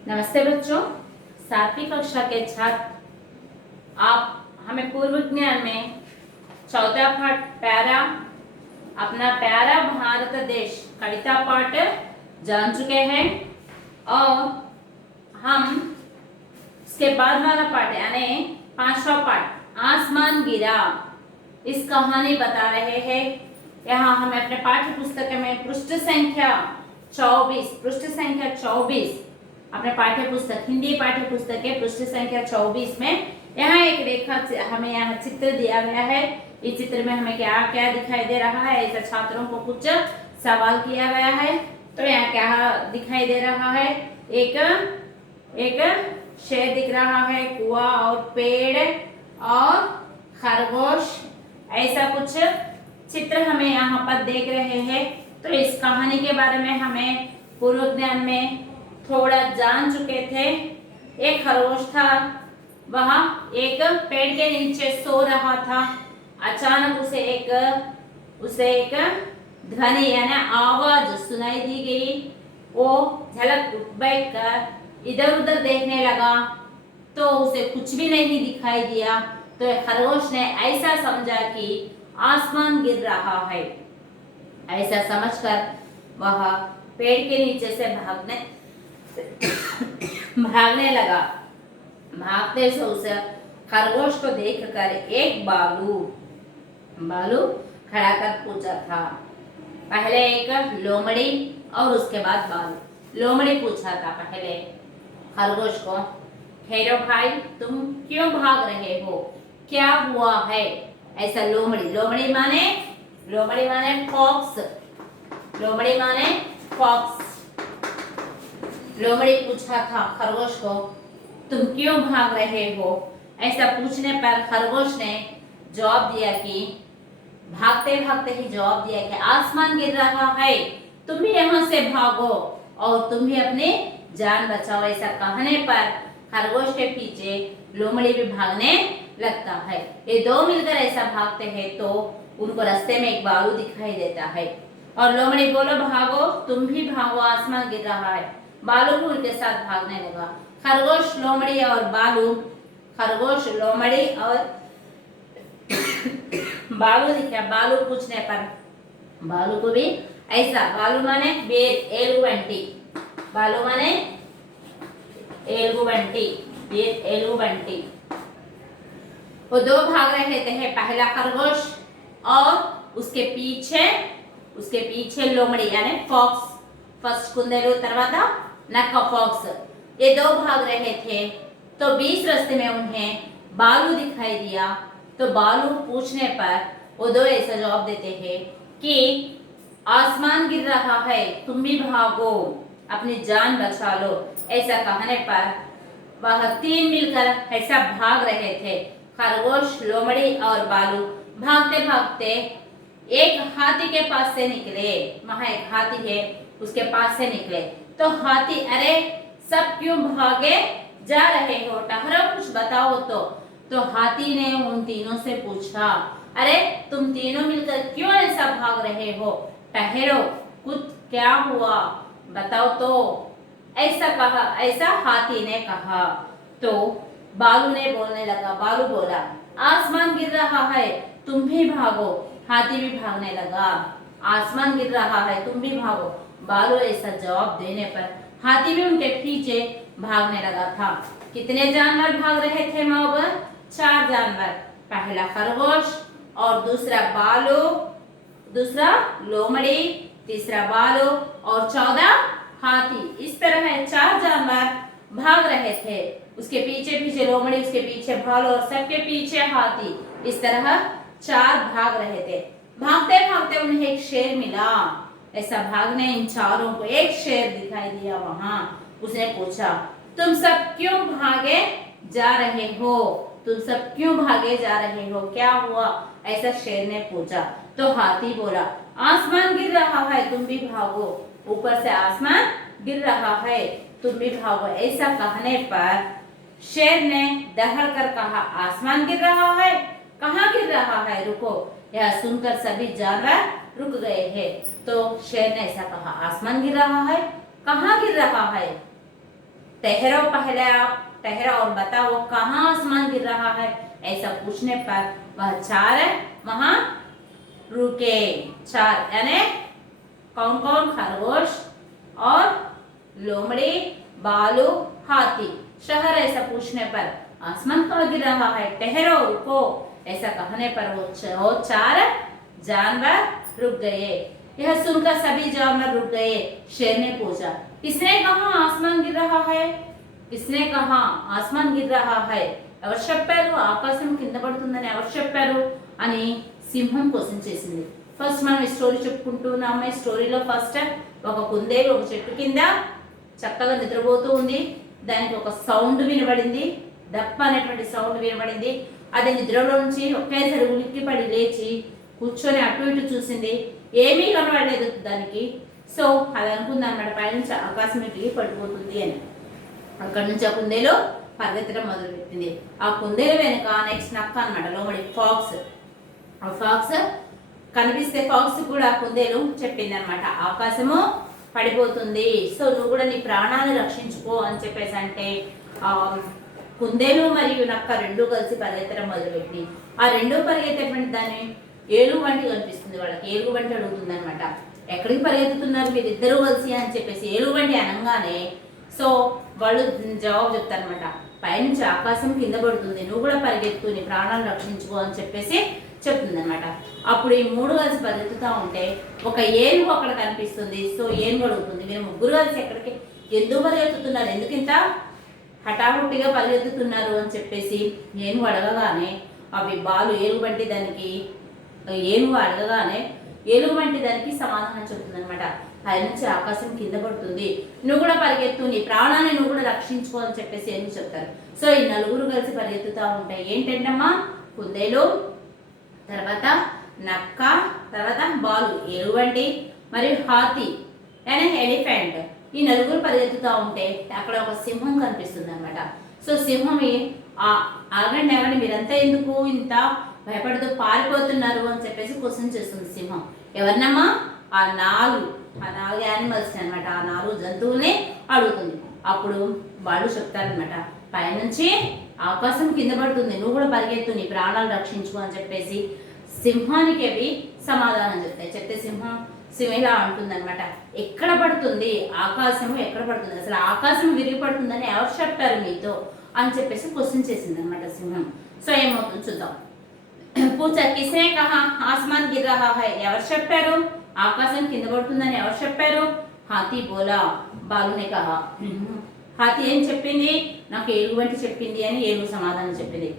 नमस्ते बच्चों, 7वीं कक्षा के छात्र आप हमें पूर्व विज्ञान में चौथा पाठ प्यारा अपना प्यारा भारत देश कविता पाठ जान चुके हैं और हम इसके बाद वाला पाठ यानी 5वां पाठ आसमान गिरा इस कहानी बता रहे हैं। यहाँ हमें अपने पाठ्य पुस्तक में पृष्ठ संख्या 24 अपने पाठ्य पुस्तक हिंदी पाठ्य पुस्तक के पृष्ठ संख्या 24 में यहाँ एक रेखा हमें यहाँ चित्र दिया गया है। इस चित्र में हमें क्या क्या दिखाई दे रहा है, ऐसे छात्रों को कुछ सवाल किया गया है। तो यहाँ क्या दिखाई दे रहा है, एक शेर दिख रहा है, कुआं और पेड़ और खरगोश, ऐसा कुछ चित्र हमें यहाँ पर देख रहे हैं। तो इस कहानी के बारे में हमें पूर्व ज्ञान में थोड़ा जान चुके थे। एक खरगोश था, वह एक पेड़ के नीचे सो रहा था। अचानक उसे एक ध्वनि यानी आवाज सुनाई दी गई। वो झलक बैठ कर इधर उधर देखने लगा तो उसे कुछ भी नहीं दिखाई दिया। तो खरगोश ने ऐसा समझा कि आसमान गिर रहा है। ऐसा समझकर वह पेड़ के नीचे से भागने लगा। भागते से उसे खरगोश को देखकर एक बालू खड़ा कर पूछा था। पहले एक लोमड़ी और उसके बाद बालू। लोमड़ी पूछा था पहले खरगोश को, ठहरो भाई, तुम क्यों भाग रहे हो, क्या हुआ है? ऐसा लोमड़ी माने फॉक्स। लोमड़ी पूछा था खरगोश को, तुम क्यों भाग रहे हो? ऐसा पूछने पर खरगोश ने जवाब दिया कि भागते भागते ही जवाब दिया कि आसमान गिर रहा है, तुम भी यहाँ से भागो और तुम भी अपनी जान बचाओ। ऐसा कहने पर खरगोश के पीछे लोमड़ी भी भागने लगता है। ये दो मिलकर ऐसा भागते हैं तो उनको रास्ते में एक बालू दिखाई देता है और लोमड़ी बोलो भागो, तुम भी भागो, आसमान गिर रहा है। बालू भी उनके साथ भागने लगा। खरगोश लोमड़ी और बालू दिखा। बालू पूछने पर बालू को भी ऐसा, बालू माने एलगू बंटी। वो दो भाग रहे थे, पहला खरगोश और उसके पीछे लोमड़ी यानी फॉक्स। फर्स्ट कुंदेलू तरवाता नक्का फॉक्स। ये दो भाग रहे थे तो बीच रास्ते में उन्हें बालू दिखाई दिया। तो बालू पूछने पर वो दो ऐसा जवाब देते हैं कि आसमान गिर रहा है, तुम भी भागो, अपनी जान बचा लो। ऐसा कहने पर वह तीन मिलकर ऐसा भाग रहे थे, खरगोश, लोमड़ी और बालू। भागते भागते एक हाथी के पास से निकले। वहां एक हाथी है, उसके पास से निकले तो हाथी, अरे सब क्यों भागे जा रहे हो, ठहरो कुछ बताओ। तो हाथी ने उन तीनों से पूछा, अरे तुम तीनों मिलकर क्यों ऐसा भाग रहे हो, ठहरो कुछ क्या हुआ बताओ। तो ऐसा हाथी ने कहा। तो बालू ने बोलने लगा। बालू बोला, आसमान गिर रहा है, तुम भी भागो। हाथी भी भागने लगा। आसमान गिर रहा है, तुम भी भागो। बालू ऐसा जवाब देने पर हाथी भी उनके पीछे भागने लगा था। कितने जानवर भाग रहे थे अब? 4 जानवर। पहला खरगोश और दूसरा बालू, दूसरा लोमड़ी, तीसरा बालू और 14 हाथी। इस तरह 4 जानवर भाग रहे थे। उसके पीछे लोमड़ी, उसके पीछे बालू और सबके पीछे हाथी। इस तरह 4 भाग रहे थे। भागते भागते उन्हें एक शेर मिला। ऐसा भागने इन चारों को एक शेर दिखाई दिया वहां। उसने पूछा, तुम सब क्यों भागे जा रहे हो, क्या हुआ? ऐसा शेर ने पूछा। तो हाथी बोला, आसमान गिर रहा है, तुम भी भागो, ऊपर से आसमान गिर रहा है, तुम भी भागो। ऐसा कहने पर शेर ने दहड़ कर कहा, आसमान गिर रहा है, कहाँ गिर रहा है, रुको। यह सुनकर सभी जानवर रुक गए हैं। तो शेर ने ऐसा कहा, आसमान गिर रहा है, कहाँ गिर रहा है? ठहरो पहले आप, ठहरो और बताओ कहाँ आसमान गिर रहा है। ऐसा पूछने पर वह 4 वहां रुके। 4 यानी कौन कौन? खरगोश और लोमड़ी, बालू, हाथी। शहर ऐसा पूछने पर आसमान कहाँ गिर रहा है, ठहरो रुको, ऐसा कहने पर वो 4 जानवर रुक गए। यह सुनकर सभी जानवर रुक गए। शेर ने पूछा, किसने कहा आसमान गिर रहा है? किसने कहा ఆస్మాన్ గిర్ రహా హై? ఎవరు చెప్పారు ఆకాశం కింద పడుతుందని ఎవరు చెప్పారు అని సింహం క్వశ్చన్ చేసింది. ఫస్ట్ మనం ఈ స్టోరీ చెప్పుకుంటున్నాము. ఈ స్టోరీలో ఫస్ట్ ఒక కుందేలు ఒక చెట్టు కింద చక్కగా నిద్రపోతూ ఉంది. దానికి ఒక సౌండ్ వినబడింది, దప్ప అనేటువంటి సౌండ్ వినబడింది. అది నిద్రలో నుంచి ఒకేసారి ఉలిక్కి పడి లేచి కూర్చొని అటు ఇటు చూసింది. ఏమీ కనబడలేదు దానికి. సో అది అనుకుంది అన్నమాట పైనుంచి ఆకాశం ఎగిరి పడిపోతుంది అని. అక్కడ నుంచి ఆ కుందేలు పరిగెత్తడం మొదలుపెట్టింది. ఆ కుందేలు వెనుక నెక్స్ట్ నక్క అనమాట, లోమడి ఫాక్స్. ఆ ఫాక్స్ కనిపిస్తే ఫాక్స్ కూడా కుందేలు చెప్పింది అనమాట, ఆకాశము పడిపోతుంది, సో నువ్వు కూడా నీ ప్రాణాన్ని రక్షించుకో అని చెప్పేసి. అంటే కుందేలు మరియు నక్క రెండు కలిసి పరిగెత్తడం మొదలుపెట్టి ఆ రెండు పరిగెత్తేటువంటి దాన్ని ఏలుగు వంటి కనిపిస్తుంది వాళ్ళకి. ఏలుగు వంటి అడుగుతుంది అనమాట, ఎక్కడికి పరిగెత్తుతున్నారు మీరు ఇద్దరు కలిసి అని చెప్పేసి. ఏలుగు వంటి అనగానే సో వాళ్ళు జవాబు చెప్తారనమాట, పైనుంచి ఆకాశం కింద పడుతుంది, నువ్వు కూడా పరిగెత్తు, నీ ప్రాణాలు రక్షించుకో అని చెప్పేసి చెప్తుంది అనమాట. అప్పుడు ఈ మూడు కలిసి పరిగెత్తుతూ ఉంటే ఒక ఏనుగు అక్కడ కనిపిస్తుంది. సో ఏనుగు అడుగుతుంది, మీరు ముగ్గురు కలిసి ఎక్కడికి ఎందుకు పరిగెత్తుతున్నారు, ఎందుకు ఇంత హఠాహుట్టిగా పరిగెత్తుతున్నారు అని చెప్పేసి ఏనుగు అడగగానే అవి బాలు ఏనుగు వంటి దానికి ఏనుగు అడగగానే ఏనుగు వంటి దానికి సమాధానం చెప్తుంది అనమాట, పైనుంచి ఆకాశం కింద పడుతుంది, నువ్వు కూడా పరిగెత్తు, నీ ప్రాణాన్ని నువ్వు కూడా రక్షించుకో అని చెప్పేసి ఏనుగు చెప్తారు. సో ఈ నలుగురు కలిసి పరిగెత్తుతూ ఉంటాయి. ఏంటంటమ్మా? కుందేలు, తర్వాత నక్క, తర్వాత బాలు ఏలువంటి, మరియు హాతీ అండ్ ఎలిఫెంట్. ఈ నలుగురు పరిగెత్తుతూ ఉంటే అక్కడ ఒక సింహం కనిపిస్తుంది అనమాట. సో సింహం ఆగండి ఆగండి, మీరంతా ఎందుకు ఇంత భయపడుతూ పారిపోతున్నారు అని చెప్పేసి క్వశ్చన్ చేస్తుంది సింహం. ఎవరినమ్మా? ఆ నాలుగు యానిమల్స్ అనమాట, ఆ 4 జంతువుల్ని అడుగుతుంది. అప్పుడు వాళ్ళు చెప్తారనమాట, పైనుంచి ఆకాశం కింద పడుతుంది, నువ్వు కూడా పరిగెత్తు, నీ ప్రాణాలు రక్షించుకో అని చెప్పేసి సింహానికి అవి సమాధానం చెప్తాయి. చెప్తే సింహం ఇలా అంటుంది అనమాట, ఎక్కడ పడుతుంది ఆకాశము, ఎక్కడ పడుతుంది, అసలు ఆకాశం విరిగి పడుతుందని ఎవరు చెప్పారు మీతో అని చెప్పేసి క్వశ్చన్ చేసింది అనమాట సింహం. సో ఏమవుతుంది చూద్దాం. పూచా కిస్నే కహా ఆస్మాన్ గిర్ రహా హై? ఎవరు చెప్పారు ఆకాశం కింద పడుతుందని ఎవరు చెప్పారు? హాతీ బోలా, బాలునే కహా. హాతీ ఏం చెప్పింది? నాకు ఏలుగు వంటి చెప్పింది అని ఏలుగు సమాధానం చెప్పింది.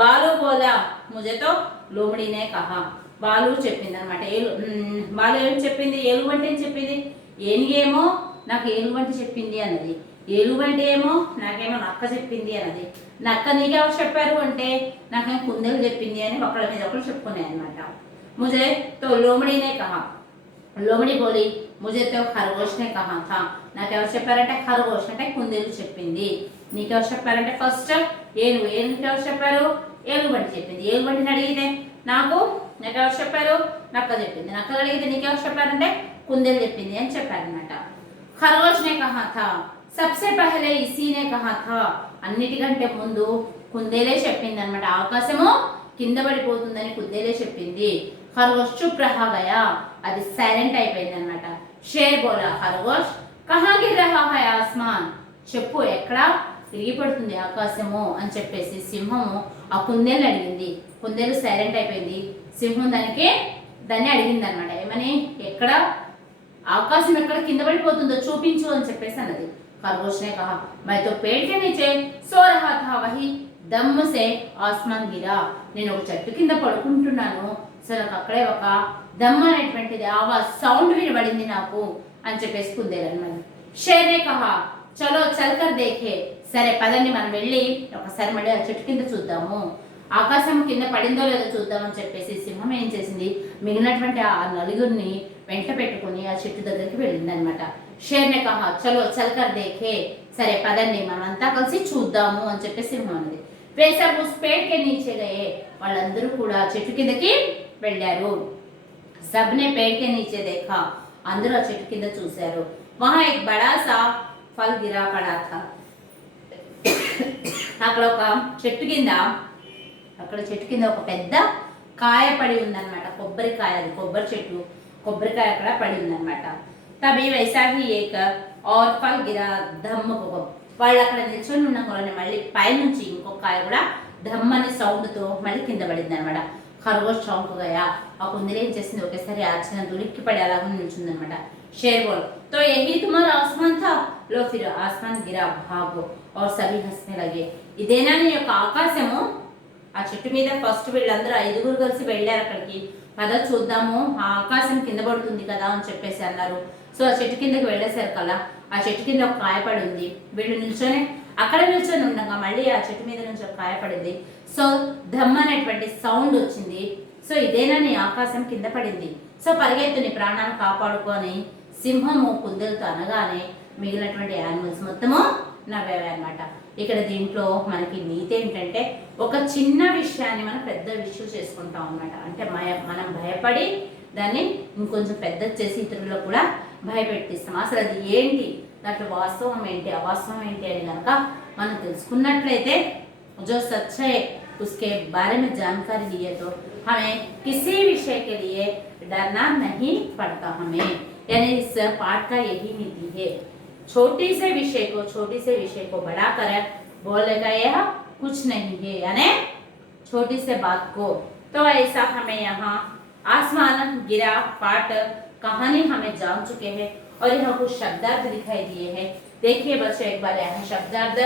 బాలు బోలా ముజేతో లోమడినే కహా. బాలు చెప్పింది అనమాట. బాలు ఏం చెప్పింది? ఏలుగు వంటి ఏం చెప్పింది? ఏనుగేమో నాకు ఏలుగు వంటి చెప్పింది అన్నది, ఏలుగు వంటి ఏమో నాకేమో నక్క చెప్పింది అన్నది. నక్క నీకెవరు చెప్పారు అంటే నాకేమో కుందేలు చెప్పింది అని ఒకళ్ళ మీద ఒకళ్ళు చెప్పుకున్నాయి అనమాట. ముజే తో లోమడినే కహా. లోమడి బోలి ముజే తో ఖర్గోష్ నే కహా థా. నాకెవరు చెప్పారంటే ఖర్గోష్ అంటే కుందేలు చెప్పింది. నీకెవరు చెప్పారంటే ఫస్ట్ ఏనుగుకి ఎవరు చెప్పారు? ఏలుగు వంటి చెప్పింది. ఏలుగు వంటిని అడిగితే నాకెవరు చెప్పారు? నక్క చెప్పింది. నక్క అడిగితే నీకెవరు చెప్పారంటే కుందేలు చెప్పింది అని చెప్పారనమాట. ఖర్గోష్ నే కహా థా, సబ్సే పహలే ఇసీనే కహా థా. అన్నిటికంటే ముందు కుందేలే చెప్పింది అనమాట, ఆకాశము కింద పడిపోతుందని కుందేలే చెప్పింది. ఖర్గోష్ చుప్ రహా గయా, అది సైలెంట్ అయిపోయింది అనమాట. షేర్ బోలా ఖర్గోష్ కహా గిర్ రహా హై ఆస్మాన్, చెప్పు ఎక్కడ తిరిగి పడుతుంది ఆకాశము అని చెప్పేసి సింహము ఆ కుందేలు అడిగింది. కుందేలు సైలెంట్ అయిపోయింది. సింహం దాన్ని అడిగింది అనమాట, ఏమని? ఎక్కడ ఆకాశం ఎక్కడ కింద పడిపోతుందో చూపించు అని చెప్పేసి అన్నది. खरगोश ने कहा, मैं तो पेड़ के नीचे सो रहा था, वही दम से आसमान गिरा. నేను ఒక చెట్టు కింద పడుకుంటున్నాను, సో నాకు అక్కడే ఒక దమ్ అనేటువంటిది ఆవాజ్ సౌండ్ వినబడింది నాకు అని చెప్పేసి కుందేలు అన్నమాట. షేర్ నే కహా, చలో చల్కర్ దేఖే. సరే పదండి మనం వెళ్ళి ఒకసారి మళ్ళీ ఆ చెట్టు కింద చూద్దాము, ఆకాశం కింద పడిందో లేదో చూద్దామని చెప్పేసి సింహం ఏం చేసింది, మిగిలినటువంటి ఆ నలుగురిని వెంట పెట్టుకుని ఆ చెట్టు దగ్గరికి వెళ్ళింది అనమాట. షేర్ నే కహా, చలో చల్కర్ దేఖే. సరే పదండి మనంతా కలిసి చూద్దాము అని చెప్పేసి సింహం అన్నది. వేసబ్ ఉస్ పేడ్ కే నీచే గయే. వాళ్ళందరూ కూడా చెట్టు కిందకి వెళ్ళారు. సబ్నే పేడ్ కే నీచే దేఖా, అందరూ ఆ చెట్టు కింద చూశారు. వహా ఎక్ బడా సా ఫల్ గిరా పడా థా. అక్కడ ఒక చెట్టు కింద ఒక పెద్ద కాయ పడి ఉందన్నమాట, కొబ్బరికాయ, అది కొబ్బరి చెట్టు, కొబ్బరికాయ అక్కడ పడి ఉందన్నమాట. తబి వైశాఖి ఏక और फल गिरा धम्म को, వాళ్ళు అక్కడ నిల్చొని ఉన్న కొలని మళ్ళీ పైనుంచి ఇంకొక కాయ కూడా ధమ్ అనే సౌండ్తో మళ్ళీ కింద పడింది అనమాట. ఖర్గోష్ చౌంక్ గయా, ఆ కుందేలు ఏం చేసింది, ఒకేసారి ఆశ్చర్యం దులిక్కి పడి అలాగే నిల్చుంది అనమాట. शेर बोल तो यही तुम्हारा आसमान था, लो फिर आसमान गिरा भागो और सभी हंसने लगे. ఇదేనా నీ యొక్క ఆకాశము? ఆ చెట్టు మీద ఫస్ట్ వీళ్ళందరూ 5గురు కలిసి వెళ్ళారు అక్కడికి. పద చూద్దాము, ఆ ఆకాశం కింద పడుతుంది కదా అని చెప్పేసి అన్నారు. సో ఆ చెట్టు కిందకి వెళ్ళేసారు కదా, ఆ చెట్టు కింద ఒక కాయ పడి ఉంది. వీళ్ళు అక్కడ నిల్చొని ఉండగా మళ్ళీ ఆ చెట్టు మీద నుంచి ఒక కాయ పడింది. సో ధమ్ అనేటువంటి సౌండ్ వచ్చింది. సో ఇదేనా నీ ఆకాశం కింద పడింది, సో పరిగెత్తు నీ ప్రాణాలను కాపాడుకొని సింహము కుందేలుతో అనగానే మిగిలినటువంటి యానిమల్స్ మొత్తము నవ్వేవి అనమాట. ఇక్కడ దీంట్లో మనకి నీతి ఏంటంటే, ఒక చిన్న విషయాన్ని మనం పెద్ద విషయం చేసుకుంటాం అనమాట. అంటే మనం భయపడి దాన్ని ఇంకొంచెం పెద్ద చేసి ఇతరుల్లో కూడా భయపెట్టిస్తాం. అసలు అది ఏంటి, దాంట్లో వాస్తవం ఏంటి, అవాస్తవం ఏంటి అని కనుక మనం తెలుసుకున్నట్లయితే जो सच है उसके बारे में जानकारी लिए तो हमें किसी विषय के लिए डरना नहीं पड़ता हमें. यानी इस पाठ का यही नीति है, छोटी से विषय को बड़ा कर बोलने का यह कुछ नहीं है, यानी छोटी से बात को. तो ऐसा हमें यहाँ आसमान गिरा पाठ कहानी हमें जान चुके हैं और यहाँ कुछ शब्दार्थ दिखाई दिए हैं. देखिए बच्चों, एक बार यहाँ शब्दार्थ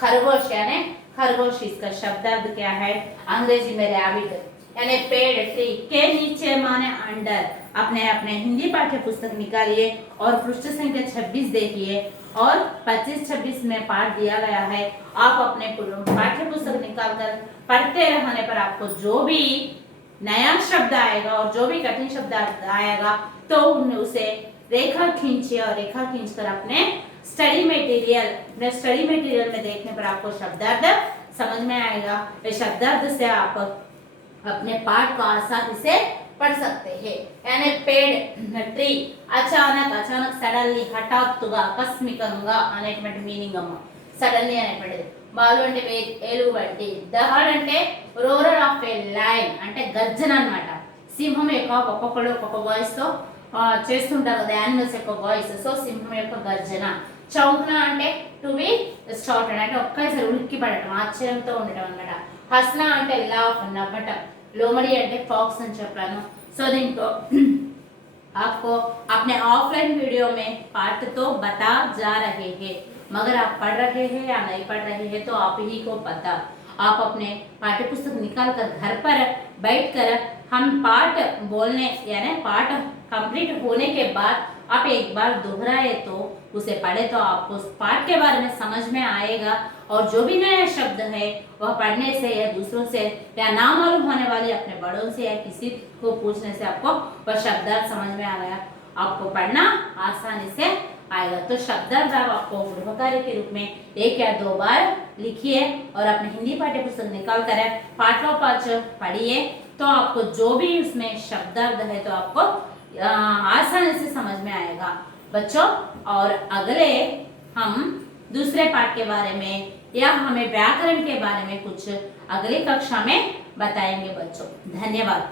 खरगोश, यानी खरगोश, इसका शब्दार्थ क्या है अंग्रेजी में रैबिट, यानी पेड़, ट्री के नीचे माने अंडर. अपने हिंदी पाठ्य पुस्तक निकालिए और पृष्ठ संख्या 26 देखिए और 25-26 में पाठ दिया गया है. आप अपने पाठ्य पुस्तक निकाल कर पढ़ते रहने पर आपको जो भी नया शब्द आएगा और जो भी कठिन शब्द आएगा तो उसे रेखा खींचिए और रेखा खींचकर अपने स्टडी मटेरियल में देखने पर आपको शब्दार्थ समझ में आएगा. इस शब्दार्थ से आप अपने पाठ को आसानी से पढ़ सकते हैं. यानी पेड़, ट्री, అచానక్ సడన్లీ, హఠాత్తుగా, ఆకస్మికంగా అనేటువంటి మీనింగ్ అమ్మ. సడన్లీ అనేటువంటిది. బాలు అంటే ఏలుబడి, దహడ్ అంటే రోరర్ ఆఫ్ ఏ లైన్ అంటే గర్జన అన్నమాట. సింహం యొక్క ఒక్కొక్కడు ఒక్కొక్క వాయిస్ తో చేస్తుంటారు కదా యానిమల్స్ యొక్క వాయిస్. సో సింహం యొక్క గర్జన. చౌంక్న అంటే టు బి స్టార్టెడ్ అంటే ఒక్కసారి ఉలిక్కి పడటం, ఆశ్చర్యంతో ఉండటం అన్నమాట. హస్నా అంటే లాఫ్, నవ్వటం. लोमड़ी అంటే फॉक्स అని చెప్పాను. సో దీంట్లో आपको अपने ऑफलाइन वीडियो में पाठ तो बता जा रहे हैं, मगर आप पढ़ रहे हैं या नहीं पढ़ रहे हैं तो आप ही को पता. आप अपने पाठ्य पुस्तक निकाल कर घर पर बैठकर हम पाठ बोलने यानी पाठ कंप्लीट होने के बाद आप एक बार दोहराए तो उसे पढ़े तो आपको उस पाठ के बारे में समझ में आएगा. और जो भी नया शब्द है वह पढ़ने से या दूसरों से या ना मालूम होने वाले अपने बड़ों से या किसी को पूछने से आपको वह शब्दार्थ समझ में आ गया, आपको पढ़ना आसानी से आएगा. तो शब्दार्थ आपको गृहकार्य के रूप में 1 या 2 बार लिखिए और अपने हिंदी पाठ्य पुस्तक निकाल कर पाठ पढ़िए तो आपको जो भी उसमें शब्दार्थ है तो आपको आसानी से समझ में आएगा बच्चों. और अगले हम दूसरे पाठ के बारे में या हमें व्याकरण के बारे में कुछ अगली कक्षा में बताएंगे बच्चों. धन्यवाद.